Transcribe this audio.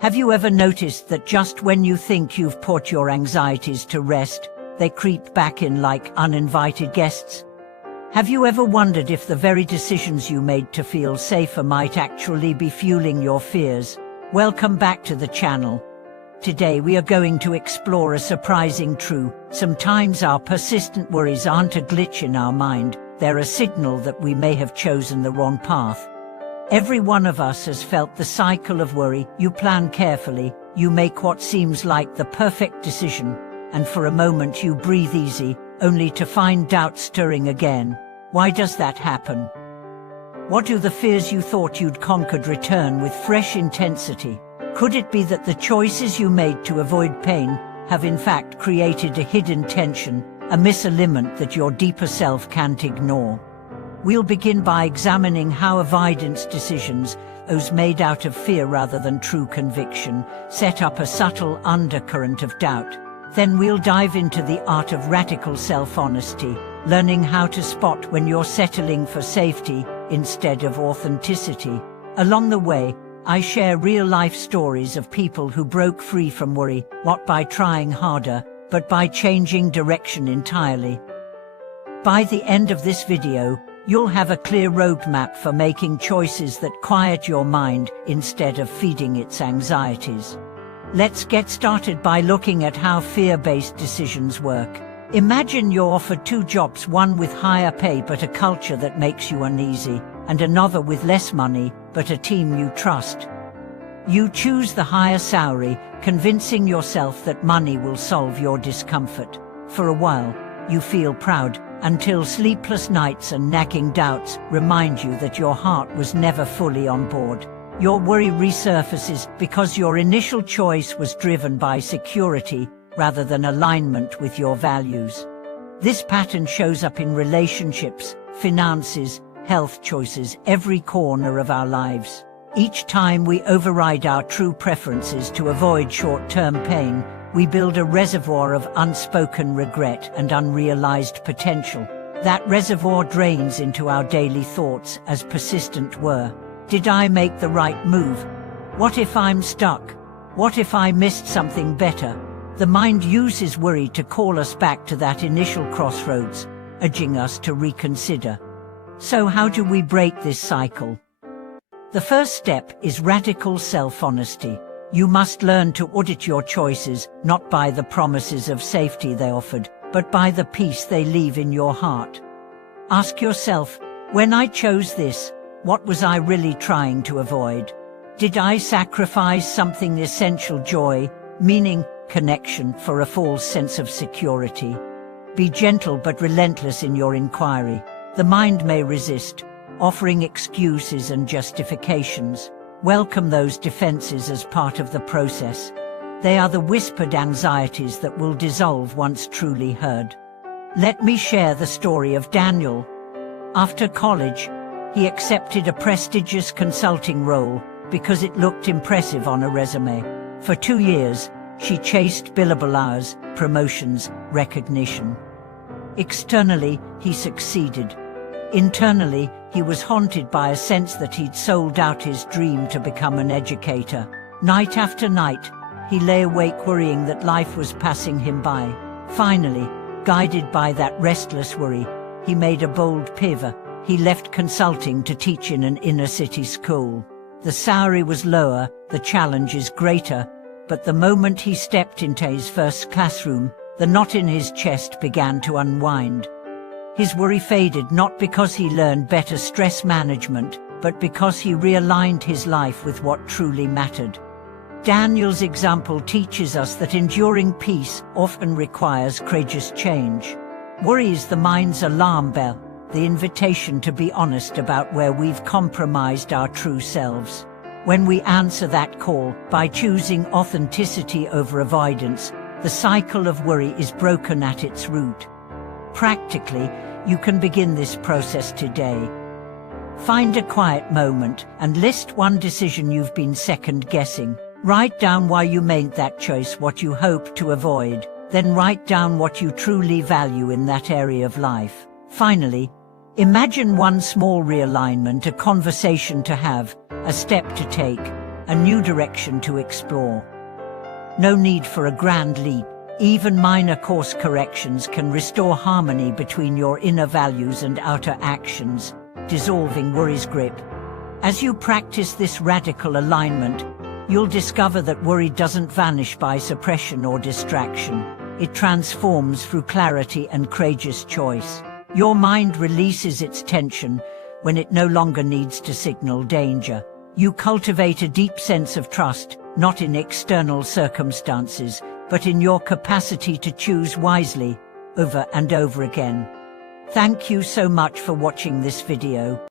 Have you ever noticed that just when you think you've put your anxieties to rest, they creep back in like uninvited guests? Have you ever wondered if the very decisions you made to feel safer might actually be fueling your fears? Welcome back to the channel. Today we are going to explore a surprising truth. Sometimes our persistent worries aren't a glitch in our mind, they're a signal that we may have chosen the wrong path. Every one of us has felt the cycle of worry. You plan carefully, you make what seems like the perfect decision, and for a moment you breathe easy, only to find doubt stirring again. Why does that happen? What do the fears you thought you'd conquered return with fresh intensity? Could it be that the choices you made to avoid pain have in fact created a hidden tension, a misalignment that your deeper self can't ignore? We'll begin by examining how avoidance decisions, those made out of fear rather than true conviction, set up a subtle undercurrent of doubt. Then we'll dive into the art of radical self-honesty, learning how to spot when you're settling for safety instead of authenticity. Along the way, I share real-life stories of people who broke free from worry, not by trying harder, but by changing direction entirely. By the end of this video, you'll have a clear roadmap for making choices that quiet your mind instead of feeding its anxieties. Let's get started by looking at how fear-based decisions work. Imagine you're offered two jobs, one with higher pay but a culture that makes you uneasy, and another with less money but a team you trust. You choose the higher salary, convincing yourself that money will solve your discomfort. For a while, you feel proud, until sleepless nights and nagging doubts remind you that your heart was never fully on board. Your worry resurfaces because your initial choice was driven by security rather than alignment with your values. This pattern shows up in relationships, finances, health choices, every corner of our lives. Each time we override our true preferences to avoid short-term pain, we build a reservoir of unspoken regret and unrealized potential. That reservoir drains into our daily thoughts as persistent worry. Did I make the right move? What if I'm stuck? What if I missed something better? The mind uses worry to call us back to that initial crossroads, urging us to reconsider. So how do we break this cycle? The first step is radical self-honesty. You must learn to audit your choices, not by the promises of safety they offered, but by the peace they leave in your heart. Ask yourself, when I chose this, what was I really trying to avoid? Did I sacrifice something essential: joy, meaning, connection, for a false sense of security? Be gentle but relentless in your inquiry. The mind may resist, offering excuses and justifications. Welcome those defenses as part of the process. They are the whispered anxieties that will dissolve once truly heard. Let me share the story of Daniel. After college, he accepted a prestigious consulting role because it looked impressive on a resume. For 2 years, she chased billable hours, promotions, recognition. Externally, he succeeded. Internally, he was haunted by a sense that he'd sold out his dream to become an educator. Night after night, he lay awake worrying that life was passing him by. Finally, guided by that restless worry, he made a bold pivot. He left consulting to teach in an inner-city school. The salary was lower, the challenges greater, but the moment he stepped into his first classroom, the knot in his chest began to unwind. His worry faded not because he learned better stress management, but because he realigned his life with what truly mattered. Daniel's example teaches us that enduring peace often requires courageous change. Worry is the mind's alarm bell, the invitation to be honest about where we've compromised our true selves. When we answer that call by choosing authenticity over avoidance, the cycle of worry is broken at its root. Practically, you can begin this process today. Find a quiet moment and list one decision you've been second-guessing. Write down why you made that choice, what you hope to avoid. Then write down what you truly value in that area of life. Finally, imagine one small realignment, a conversation to have, a step to take, a new direction to explore. No need for a grand leap. Even minor course corrections can restore harmony between your inner values and outer actions, dissolving worry's grip. As you practice this radical alignment, you'll discover that worry doesn't vanish by suppression or distraction. It transforms through clarity and courageous choice. Your mind releases its tension when it no longer needs to signal danger. You cultivate a deep sense of trust, not in external circumstances, but in your capacity to choose wisely over and over again. Thank you so much for watching this video.